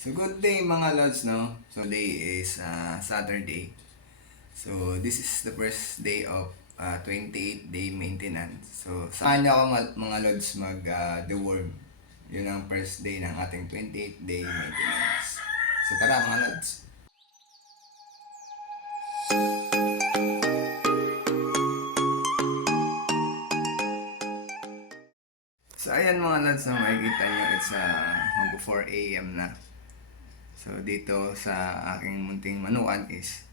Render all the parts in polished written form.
So good day mga lods, no? So today is Saturday. So this is the first day of 28-day maintenance. So saan niyo ako mga lods deworm. Yun ang first day ng ating 28-day maintenance. So tara mga lods. So ayan mga lods, no, makikita nyo it's mag 4 AM na. So dito sa aking munting manukan is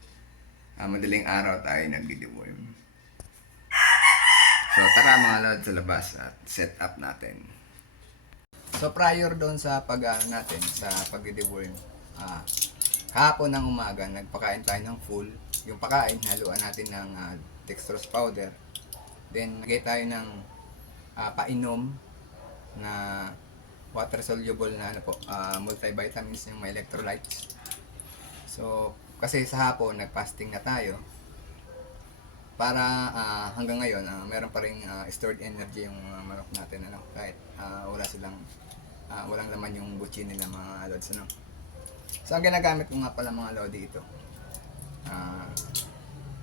madaling araw tayo nagdi-deworm. So tara mga lods sa labas at set up natin. So prior doon sa natin sa pagdi-deworm, kahapon ng umaga nagpakain tayo ng full. Yung pakain haluan natin ng dextrose powder. Then nagay tayo ng painom na water soluble na multivitamins yung may electrolytes. So kasi sa hapon nag-fasting na tayo para hanggang ngayon meron pa ring stored energy yung manok natin kahit walang laman yung butchi nila mga lods So ang ginagamit ko nga pala mga lodi ito.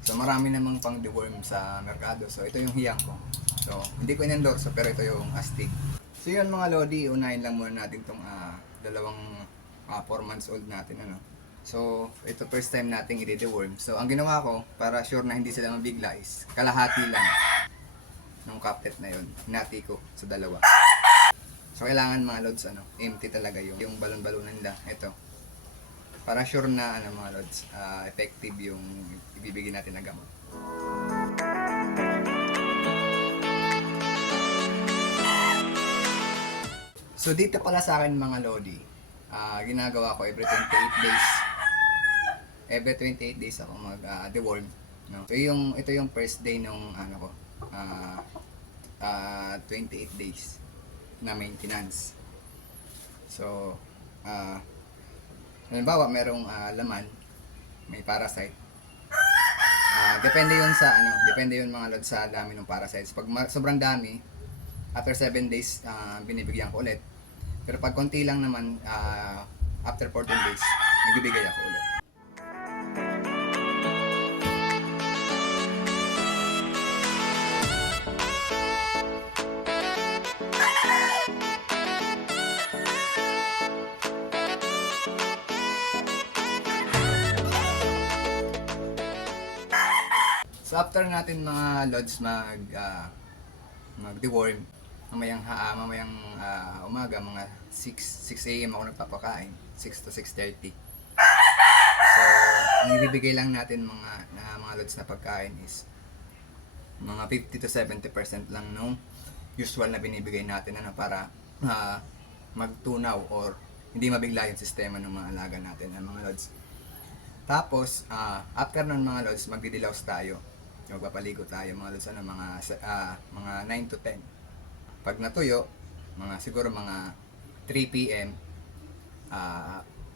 So marami namang pang deworm sa merkado. So ito yung hiyang ko. So hindi ko in-endorse pero ito yung astig. So yun mga lodi, unahin lang muna natin tong dalawang 4 months old natin So ito first time nating i-deworm. So ang ginawa ko para sure na hindi sila mabigla is kalahati lang ng caplet na yun. Hinati ko sa dalawa. So kailangan mga lods empty talaga yung balon-balonan nila. Ito. Para sure na mga lods, effective yung ibibigay natin na gamot. So dito pala sa akin mga lodi, ginagawa ko every 28 days. Every 28 days ako mag-deworm. So ito yung first day nung 28 days na maintenance. So halimbawa merong laman, may parasite. Depende yun mga lod sa dami ng parasites. Pag sobrang dami, after 7 days binibigyan ko ulit. Pero pag konti lang naman, after 14 days, nagbibigay ako ulit. So after natin mga lods mag-deworm, mamayang umaga, mga 6 AM ako nagpapakain, 6 to 6:30. So, ang ibibigay lang natin mga lods na pagkain is mga 50 to 70% lang nung usual na binibigay natin para magtunaw or hindi mabigla yung sistema ng mga alaga natin mga lods. Tapos, after nun mga lods, magdidilaws tayo. Magpapaligo tayo mga lods mga 9 to 10. Pag natuyo, siguro mga 3 PM,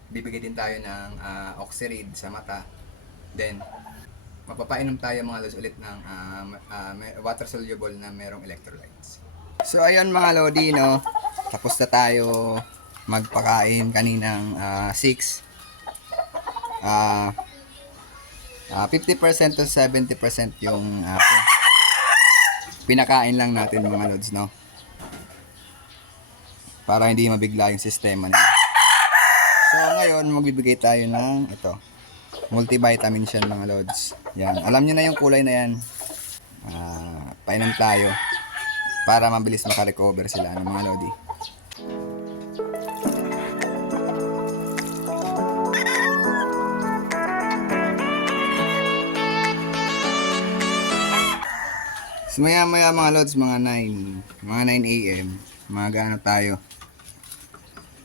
bibigay din tayo ng Oxerid sa mata. Then, mapapainom tayo mga lods ulit ng water soluble na merong electrolytes. So ayun mga lodi, tapos na tayo magpakain kaninang 6. 50% to 70% yung pinakain lang natin mga lods para hindi mabigla yung sistema nila. So ngayon magbibigay tayo ng ito, multivitamin yan mga lods. Yan, alam niyo na yung kulay na yan. Painom tayo para mabilis makarecover sila mga lodi. So maya mga lods, mga 9 AM, tayo.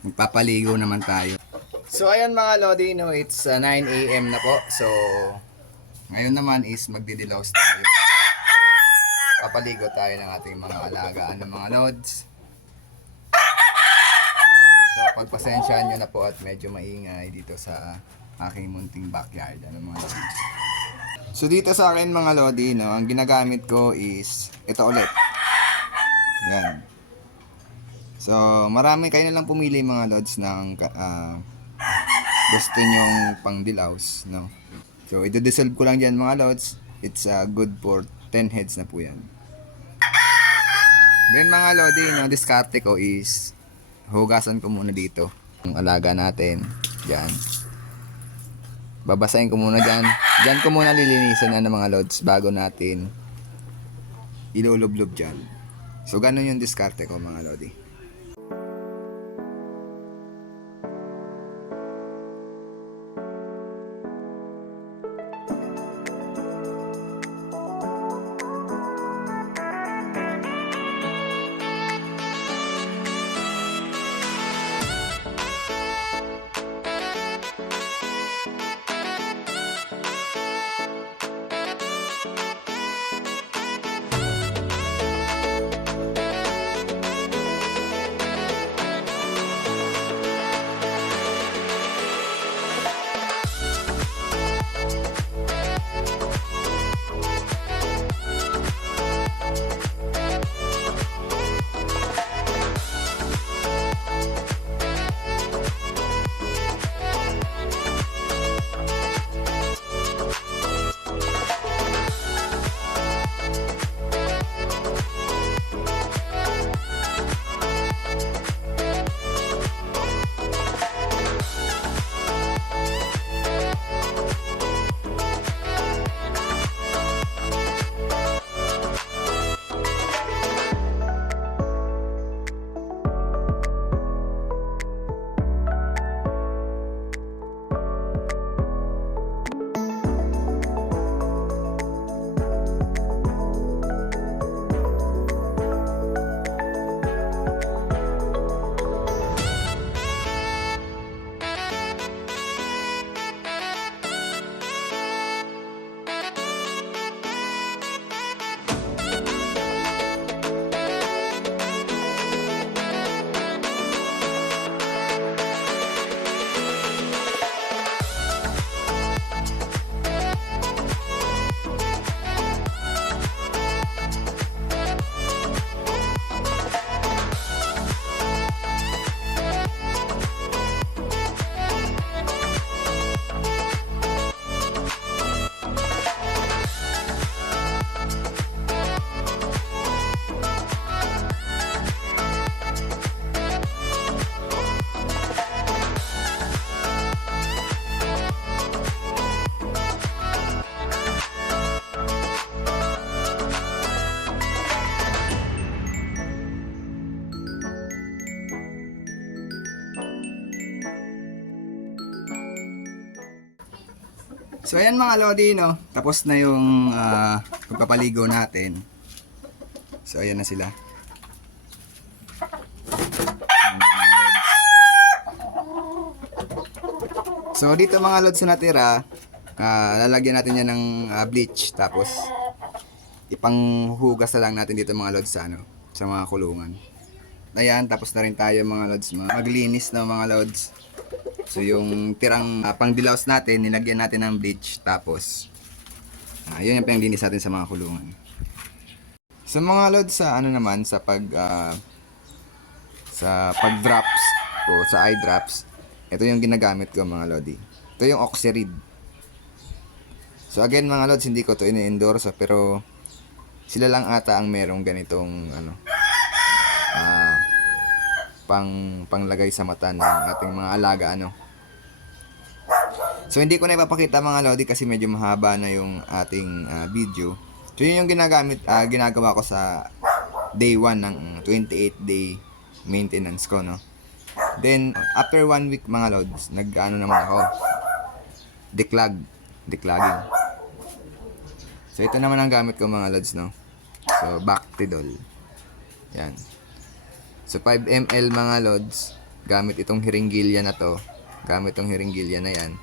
Magpapaligo naman tayo. So ayan mga lodi, it's 9 AM na po. So ngayon naman is magdidilaws tayo. Papaligo tayo ng ating mga alagaan ng mga lods. So pagpasensyaan nyo na po at medyo maingay dito sa aking munting backyard mga lods. So dito sa akin mga lodi, ang ginagamit ko is ito ulit. Yan. So marami kayo na lang pumili mga lods ng gusto nyong pang dilaws, no? So, ito-dissolve ko lang dyan mga lods. It's good for 10 heads na po yan. Then mga lodi, no, diskarte ko is hugasan ko muna dito yung alaga natin. Diyan. Babasahin ko muna dyan. Dyan ko muna lilinisan na ng mga lods bago natin ilulublob dyan. So, ganun yung diskarte ko mga lodi. So ayan mga lodi, no, tapos na yung pagpapaligo natin. So ayan na sila. So dito mga lods na natira, lalagyan natin yan ng bleach, tapos ipanghugas na lang natin dito mga lods sa, sa mga kulungan. Ayan, tapos na rin tayo mga lods, maglinis na mga lods. So yung tirang pangdilaws natin, nilagyan natin ng bleach, tapos yun yung panglinis natin sa mga kulungan. So mga lods, sa naman sa pag-drops o sa eye drops, ito yung ginagamit ko mga lodi. Ito yung Oxyrid. So again mga lods, hindi ko to ini-endorse, pero sila lang ata ang merong ganitong panglagay sa mata ng ating mga alaga So hindi ko na ipapakita mga lodi kasi medyo mahaba na yung ating video. So yun yung ginagawa ko sa day 1 ng 28-day maintenance ko, no. Then after 1 week mga lods, naman ako, declogging. So ito naman ang gamit ko mga lods, no. So Bactidol. Yan. So 5 ml mga lods, gamit itong hiringgilya na to. Gamit itong hiringgilya na yan.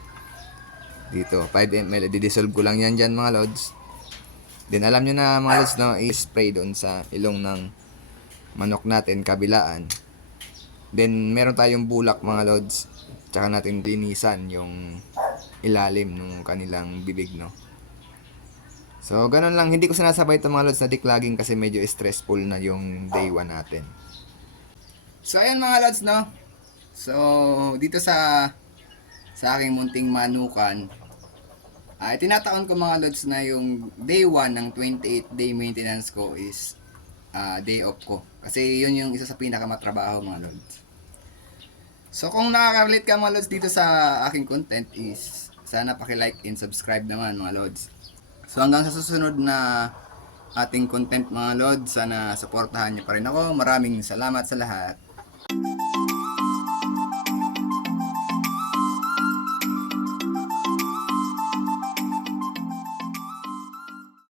Dito, 5 ml, i-dissolve ko lang yan dyan mga lods. Then alam nyo na mga lods, no, i-spray doon sa ilong ng manok natin, kabilaan. Then meron tayong bulak mga lods, tsaka natin linisan yung ilalim ng kanilang bibig, no. So ganun lang, hindi ko sinasabay ito mga lods na declogging kasi medyo stressful na yung day 1 natin. So ayan mga lods, no. So dito sa sa aking munting manukan, tinataon ko mga lods na yung day 1 ng 28-day maintenance ko is day off ko. Kasi yun yung isa sa pinakamatrabaho mga lods. So kung nakaka-relate ka mga lods dito sa aking content is sana paki-like and subscribe naman mga lods. So hanggang sa susunod na ating content mga lods, sana supportahan niyo pa rin ako. Maraming salamat sa lahat.